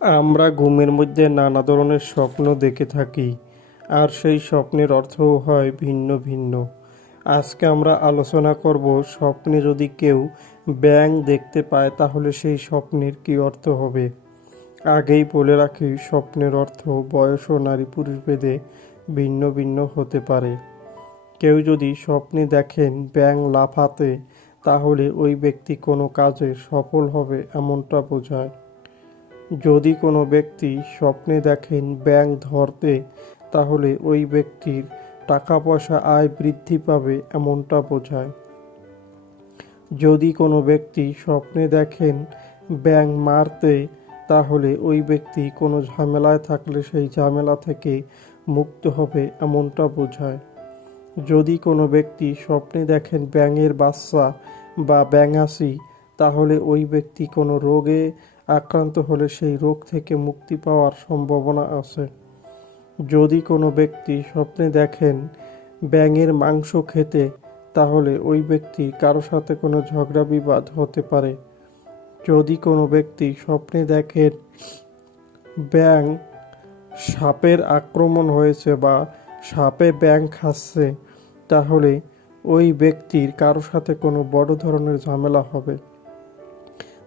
আমরা ঘুমের মধ্যে নানা ধরনের স্বপ্ন দেখে থাকি, আর সেই স্বপ্নের অর্থও হয় ভিন্ন ভিন্ন। আজকে আমরা আলোচনা করব স্বপ্নে যদি কেউ ব্যাঙ দেখতে পায়, তাহলে সেই স্বপ্নের কী অর্থ হবে? আগেই বলে রাখি, স্বপ্নের অর্থ বয়স ও নারী পুরুষ ভেদে ভিন্ন ভিন্ন হতে পারে। কেউ যদি স্বপ্নে দেখেন ব্যাঙ লাফাতে, তাহলে ওই ব্যক্তি কোনো কাজে সফল হবে এমনটা বোঝায়। যদি কোনো ব্যক্তি স্বপ্নে দেখেন ব্যাঙ ধরতে, তাহলে ওই ব্যক্তির টাকা পয়সা আয় বৃদ্ধি পাবে এমনটা বোঝায়। যদি কোনো ব্যক্তি স্বপ্নে দেখেন ব্যাঙ মারতে, তাহলে ওই ব্যক্তি কোনো ঝামেলায় থাকলে সেই ঝামেলা থেকে মুক্ত হবে এমনটা বোঝায়। যদি কোনো ব্যক্তি স্বপ্নে দেখেন ব্যাঙের বাচ্চা বা ব্যাঙাসি, তাহলে ওই ব্যক্তি কোনো রোগে আক্রান্ত হলে সেই রোগ থেকে মুক্তি পাওয়ার সম্ভাবনা আছে। যদি কোনো ব্যক্তি স্বপ্নে দেখেন ব্যাঙের মাংস খেতে, তাহলে ওই ব্যক্তি কারও সাথে কোনো ঝগড়া বিবাদ হতে পারে। যদি কোনো ব্যক্তি স্বপ্নে দেখেন ব্যাঙ সাপের আক্রমণ হয়েছে বা সাপে ব্যাঙ খাচ্ছে, তাহলে ওই ব্যক্তির কারও সাথে কোনো বড় ধরনের ঝামেলা হবে।